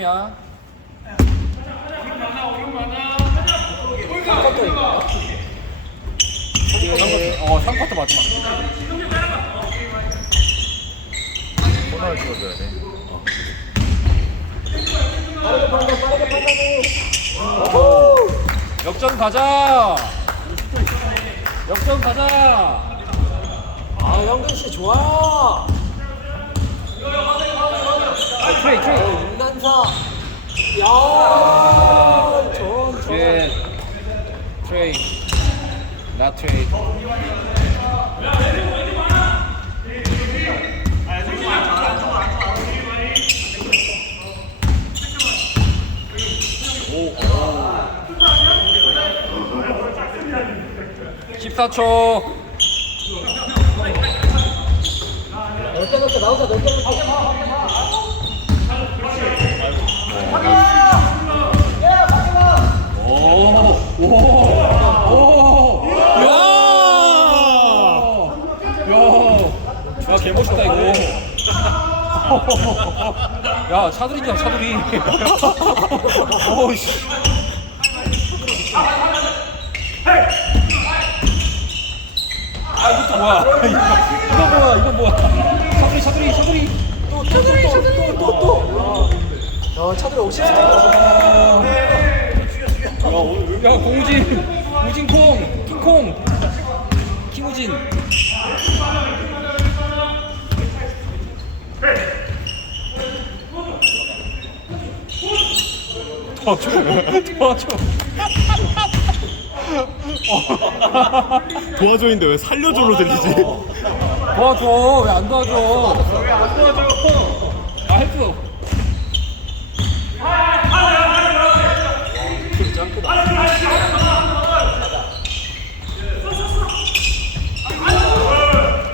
야. 3쿼터 마지막. 코너를 찍어줘야 돼. 역전 가자. 역전 가자. 아, 영근 씨 좋아. 트레이. 윤난사. 야, 전. 트레이. 나 트레이. 오. 14초. 넓게 나오자, 넓게. 야, 개멋있다 이거. 야, 차두리잖아, 차두리. 오씨. 아, 이것도 뭐야? 이건 뭐야? 차두리. 또. 차들 50. 야, 우진콩, 킹우진. 도와줘. 도와줘인데 왜 살려줘로 들리지? 도와줘. 왜 안 도와줘? 아, 했어.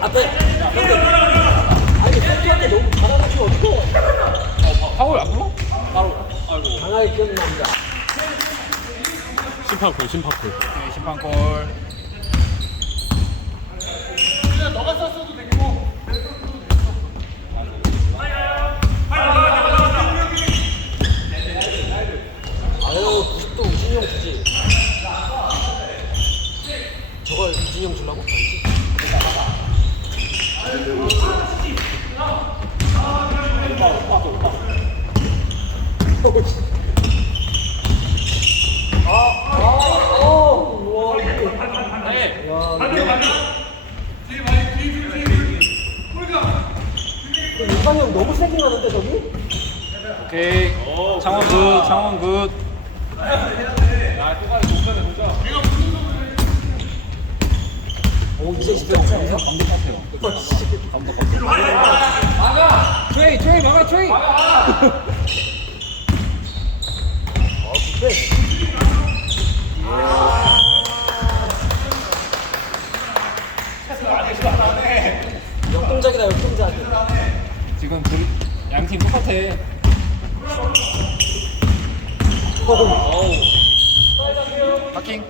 앞에. 아니, 팬티한테 너무 잘하는 거 어떡해. 파울 안 불러? 강하게 끼는 남자. 심판골. 오케이, 심판골. 아유, 90도 우진형 주지. 저걸 우진형 주려고? 윤상형 너무 세게 가는데 저기? 오케이. 창원 굿. 오, 이제 진짜 없어. 감독 같아요. 막아! 트레이 막아, 트레이! 그래. 역동작이다, 역동작. 지금 양팀 똑같아. 하킹.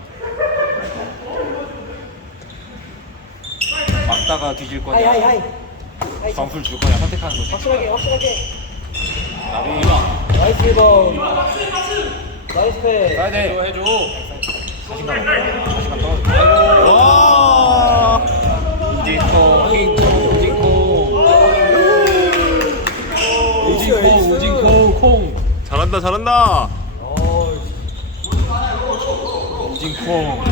막다가 뒤질 거냐, 하이. 점수를 줄 거냐 선택하는 거지. 확실하게. 나비. 나이스 리번. 나이스 패. 가야 돼. 해줘. 자신감 떨어져. 와! 우진콩 콩. 잘한다. 우진콩.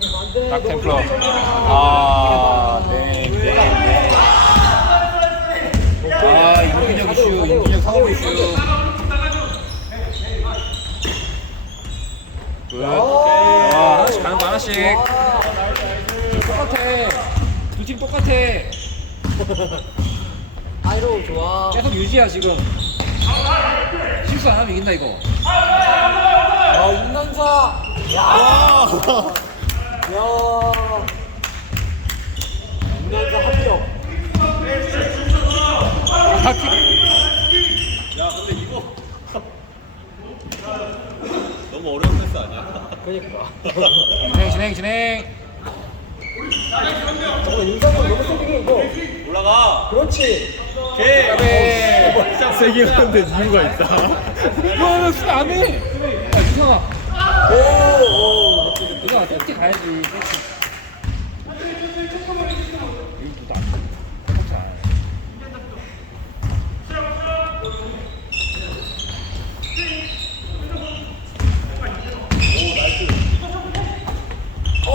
안돼. 딱 템플러. 네. 임준혁 이슈, 임준혁 상호 이슈. 굿. 하나씩 가는 거 하나씩. 똑같아. 두 팀 똑같아. 아이로 좋아. 계속 유지야 지금. 실수 안 하면 이긴다 이거. 윤난사. 야. 윤난사 합격. 야, 근데 이거 너무 어려운 패스 아니야? 그러니까. 진행. 잠깐만 윤상현 너무 세게 이거. 올라가. 그렇지. 까비. 세긴 한데 이유가 있다. 와, 수비 안 해. 야, 유성아. 오. 유성아, 세티 가야지. 세티. 이거 나. 그렇지 않아.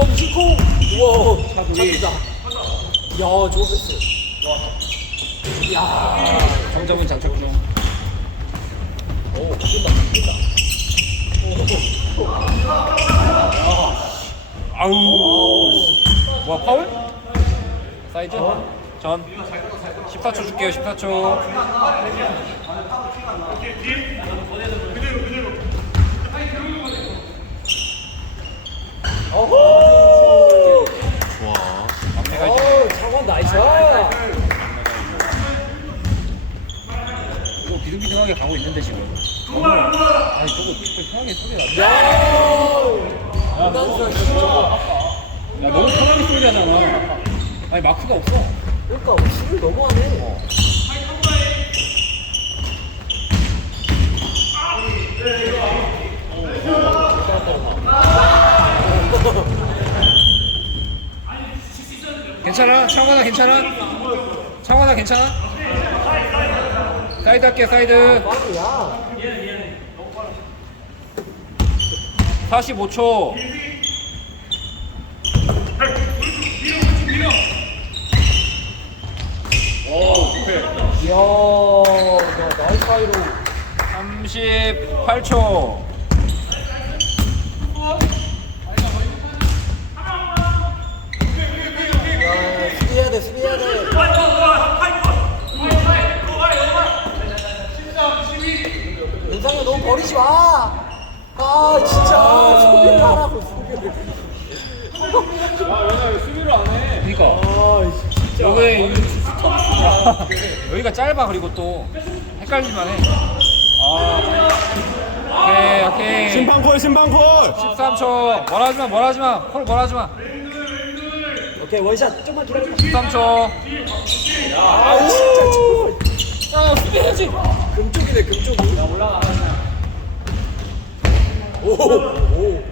무식코. 우와. 차돌이. 야, 좋은 패스. 야. 정점은 장착 중. 오, 바뀐다. 아우. 와, 파울? 사이드? 전. 14초 줄게요, 14초. 어허. 좋아. 막내가 이제 창원 나이스. 이거 비등비등하게 가고 있는데 지금. 아니 저거 편하게 소리 나. 야. 야 너무 편하게 소리 나잖아. 아니 마크가 없어. 그러니까 수비 너무하네. 괜찮아? 창원아 괜찮아? 창원아 괜찮아? 사이드 할게 사이드. 빵이야. 45초. 이야, 야, 나이스 사이로. 38초. 야, 수비해야 돼, 수비해야 돼. 윤상현 너무 버리지 마. 아, 진짜 수비를 하라고 수비를. 그니까 아, 진짜. 여기 여기가 짧아. 그리고 또 헷갈릴만 해. 오케이 오케이. 심판콜 심판콜. 13초. 뭐라 하지마. 콜 뭐라 하지마. 오케이, 원샷 좀만 기다려. 13초. 아, 진짜 아 수비해야지. 금쪽이네, 금쪽이. 오, 오.